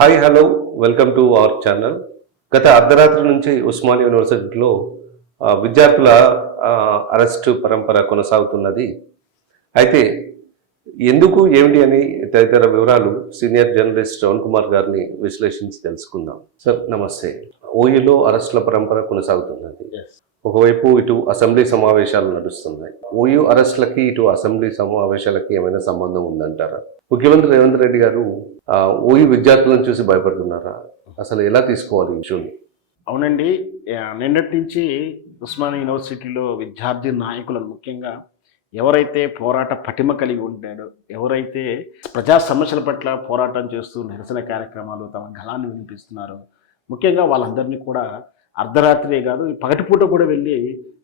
Hi hello welcome to our channel. గత అర్ధరాత్రి నుంచి ఉస్మానియా యూనివర్సిటీలో విద్యార్థుల అరెస్టు పరంపర కొనసాగుతున్నది. అయితే ఎందుకు ఏమిటి అని తదితర వివరాలు సీనియర్ జర్నలిస్ట్ శ్రవణ్ కుమార్ గారిని విశ్లేషించి తెలుసుకుందాం. సార్ నమస్తే. ఓయూలో అరెస్టుల పరంపర కొనసాగుతున్నది. ఒకవైపు ఇటు అసెంబ్లీ సమావేశాలు నడుస్తున్నాయి. ఓయూ అరెస్టులకి ఇటు అసెంబ్లీ సమావేశాలకి ఏమైనా సంబంధం ఉందంటారా? ముఖ్యమంత్రి రేవంత్ రెడ్డి గారు ఓయూ విద్యార్థులను చూసి భయపడుతున్నారా? అసలు ఎలా తీసుకోవాలి ఈ ఇష్యూని? అవునండి. నిన్నటి నుంచి ఉస్మానియా యూనివర్సిటీలో విద్యార్థి నాయకులను ముఖ్యంగా ఎవరైతే పోరాట పటిమ కలిగి ఉంటాడో, ఎవరైతే ప్రజా సమస్యల పట్ల పోరాటం చేస్తూ నిరసన కార్యక్రమాలు తమ గళాన్ని వినిపిస్తున్నారో, ముఖ్యంగా వాళ్ళందరినీ కూడా అర్ధరాత్రే కాదు పగటిపూట కూడా వెళ్ళి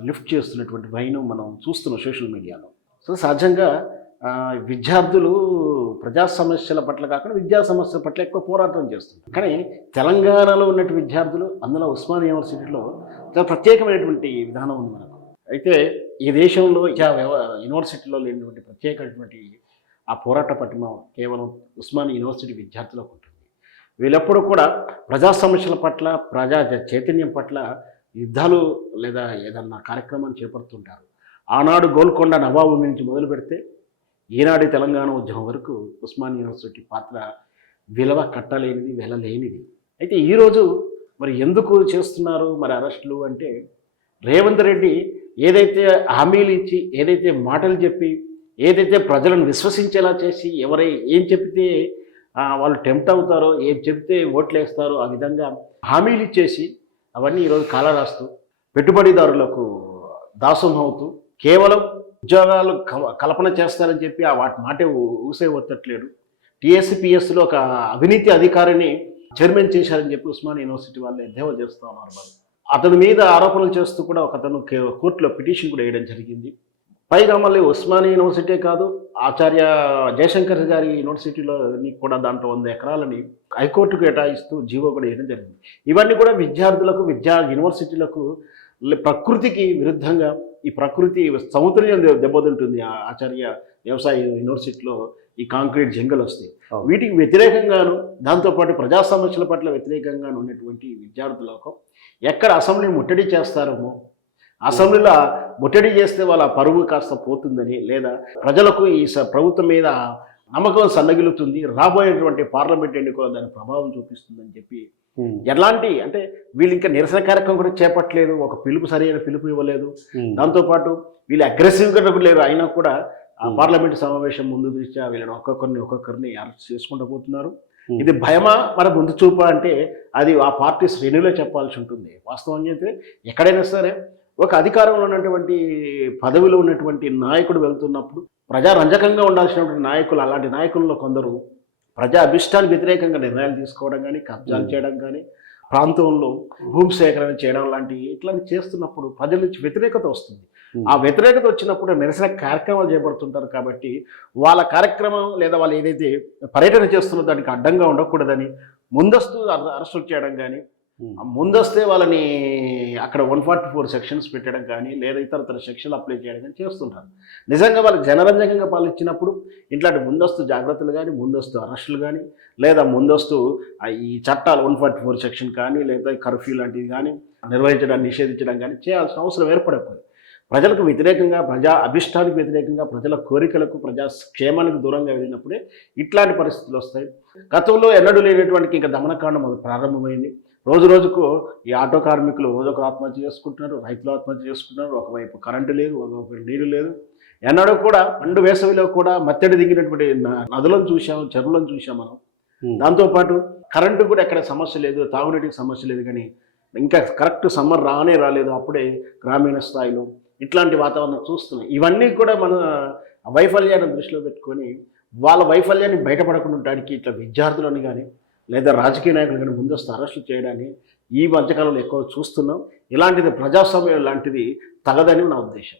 లిఫ్ట్ చేస్తున్నటువంటి వైనం మనం చూస్తున్నాం సోషల్ మీడియాలో. సో సహజంగా విద్యార్థులు ప్రజా సమస్యల పట్ల కాకుండా విద్యా సమస్యల పట్ల ఎక్కువ పోరాటం చేస్తున్నారు. కానీ తెలంగాణలో ఉన్నటువంటి విద్యార్థులు, అందులో ఉస్మానియా యూనివర్సిటీలో చాలా ప్రత్యేకమైనటువంటి విధానం ఉంది మనకు. అయితే ఈ దేశంలో యూనివర్సిటీలో లేనటువంటి ప్రత్యేకమైనటువంటి ఆ పోరాట పటిమ కేవలం ఉస్మానియా యూనివర్సిటీ విద్యార్థులకు ఉంటుంది. వీళ్ళెప్పుడు కూడా ప్రజా సమస్యల పట్ల, ప్రజా చైతన్యం పట్ల యుద్ధాలు లేదా ఏదన్నా కార్యక్రమాన్ని చేపడుతుంటారు. ఆనాడు గోల్కొండ నవాబు నుంచి మొదలు పెడితే ఈనాటి తెలంగాణ ఉద్యమం వరకు ఉస్మానియా యూనివర్సిటీ పాత్ర విలువ కట్టలేనిది, వెలలేనిది. అయితే ఈరోజు మరి ఎందుకు చేస్తున్నారు మరి అరెస్టులు అంటే, రేవంత్ రెడ్డి ఏదైతే హామీలు ఇచ్చి, ఏదైతే మాటలు చెప్పి, ఏదైతే ప్రజలను విశ్వసించేలా చేసి, ఏం చెప్తే వాళ్ళు టెంప్ట్ అవుతారో, ఏం చెప్తే ఓట్లు వేస్తారో ఆ విధంగా హామీలు ఇచ్చేసి అవన్నీ ఈరోజు కాలరాస్తూ పెట్టుబడిదారులకు దాసం అవుతూ కేవలం ఉద్యోగాలు కల్పన చేస్తారని చెప్పి వాటి మాటే ఊసే ఒత్తట్లేడు. టీఎస్పీఎస్లో ఒక అవినీతి అధికారిని చైర్మన్ చేశారని చెప్పి ఉస్మానియా యూనివర్సిటీ వాళ్ళు ఎద్దేవా చేస్తూ ఉన్నారు. అతని మీద ఆరోపణలు చేస్తూ కూడా ఒకతను కోర్టులో పిటిషన్ కూడా వేయడం జరిగింది. పైగా మళ్ళీ ఉస్మానియా యూనివర్సిటీ కాదు, ఆచార్య జయశంకర్ గారి యూనివర్సిటీలో కూడా దాంట్లో 100 ఎకరాలని హైకోర్టు కేటాయిస్తూ జీవో కూడా వేయడం జరిగింది. ఇవన్నీ కూడా విద్యార్థులకు, యూనివర్సిటీలకు ప్రకృతికి విరుద్ధంగా, ఈ ప్రకృతి సమతుల్యం దెబ్బతింటుంది. ఆచార్య వ్యవసాయ యూనివర్సిటీలో ఈ కాంక్రీట్ జంగల్ వస్తాయి. వీటికి వ్యతిరేకంగాను, దాంతోపాటు ప్రజా సమస్యల పట్ల వ్యతిరేకంగాను ఉన్నటువంటి విద్యార్థులకు ఎక్కడ అసెంబ్లీ ముట్టడి చేస్తారో, అసెంబ్లీలో ముట్టడి చేస్తే వాళ్ళ పరువు కాస్త పోతుందని, లేదా ప్రజలకు ఈ ప్రభుత్వం మీద నమ్మకం సన్నగిలుతుంది, రాబోయేటువంటి పార్లమెంట్ ఎన్నికల్లో దాని ప్రభావం చూపిస్తుందని చెప్పి ఎలాంటి అంటే వీళ్ళు ఇంకా నిరసన కార్యక్రమం కూడా చేపట్టలేదు, ఒక సరైన పిలుపు ఇవ్వలేదు. దాంతోపాటు వీళ్ళు అగ్రెసివ్గా లేరు, అయినా కూడా ఆ పార్లమెంట్ సమావేశం ముందు దృష్ట్యా వీళ్ళని ఒక్కొక్కరిని అరెస్ట్ చేసుకుంటూ పోతున్నారు. ఇది భయమా మరి ముందు చూపా అంటే అది ఆ పార్టీ శ్రేణులే చెప్పాల్సి ఉంటుంది. వాస్తవం అయితే ఎక్కడైనా సరే ఒక అధికారంలో ఉన్నటువంటి పదవిలో ఉన్నటువంటి నాయకుడు వెళ్తున్నప్పుడు ప్రజారంజకంగా ఉండాల్సినటువంటి నాయకులు, అలాంటి నాయకుల్లో కొందరు ప్రజా అభిష్టానికి వ్యతిరేకంగా నిర్ణయాలు తీసుకోవడం కానీ, కబ్జాలు చేయడం కానీ, ప్రాంతంలో భూమి సేకరణ చేయడం లాంటివి ఇట్లాంటివి చేస్తున్నప్పుడు ప్రజల నుంచి వ్యతిరేకత వస్తుంది. ఆ వ్యతిరేకత వచ్చినప్పుడు నిరసన కార్యక్రమాలు చేపడుతుంటారు. కాబట్టి వాళ్ళ కార్యక్రమం లేదా వాళ్ళు ఏదైతే పర్యటన చేస్తున్నో దానికి అడ్డంగా ఉండకూడదని ముందస్తు అరెస్టులు చేయడం కానీ, ముందస్తే వాళ్ళని అక్కడ 144 సెక్షన్స్ పెట్టడం కానీ, లేదా ఇతర సెక్షన్లు అప్లై చేయడం కానీ చేస్తుంటారు. నిజంగా వాళ్ళు జనరంజకంగా పాలించినప్పుడు ఇట్లాంటి ముందస్తు జాగ్రత్తలు కానీ, ముందస్తు అరెస్టులు కానీ, లేదా ముందస్తు ఈ చట్టాలు 144 సెక్షన్ కానీ, లేదా కర్ఫ్యూ లాంటివి కానీ నిర్వహించడాన్ని నిషేధించడం కానీ చేయాల్సిన అవసరం ఏర్పడకూడదు. ప్రజలకు వ్యతిరేకంగా, ప్రజా అభిష్టానికి వ్యతిరేకంగా, ప్రజల కోరికలకు, ప్రజా క్షేమానికి దూరంగా వెళ్ళినప్పుడే ఇట్లాంటి పరిస్థితులు వస్తాయి. గతంలో ఎన్నడూ లేనటువంటి ఇంకా దమనకాండం ప్రారంభమైంది. రోజు రోజుకు ఈ ఆటో కార్మికులు రోజొకరు ఆత్మహత్య చేసుకుంటున్నారు, రైతులు ఆత్మహత్య చేసుకుంటున్నారు. ఒకవైపు కరెంటు లేదు, ఒకవైపు నీరు లేదు. ఎన్నడూ కూడా పండు వేసవిలో కూడా మత్తడి దిగినటువంటి నదులను చూసాం, చెరువులను చూసాం మనం. దాంతోపాటు కరెంటు కూడా ఎక్కడ సమస్య లేదు, తాగునీటికి సమస్య లేదు. కానీ ఇంకా కరెక్ట్ సమ్మర్ రాలేదు, అప్పుడే గ్రామీణ స్థాయిలో ఇట్లాంటి వాతావరణం చూస్తున్నాం. ఇవన్నీ కూడా మన వైఫల్యాన్ని దృష్టిలో పెట్టుకొని వాళ్ళ వైఫల్యాన్ని బయటపడకుండా ఉండడానికి ఇట్లా విద్యార్థులని కానీ, లేదా రాజకీయ నాయకులు కానీ ముందస్తు అరెస్టులు చేయడాన్ని ఈ మధ్యకాలంలో ఎక్కువ చూస్తున్నాం. ఇలాంటిది ప్రజాస్వామ్యం లాంటిది తగదని నా ఉద్దేశం.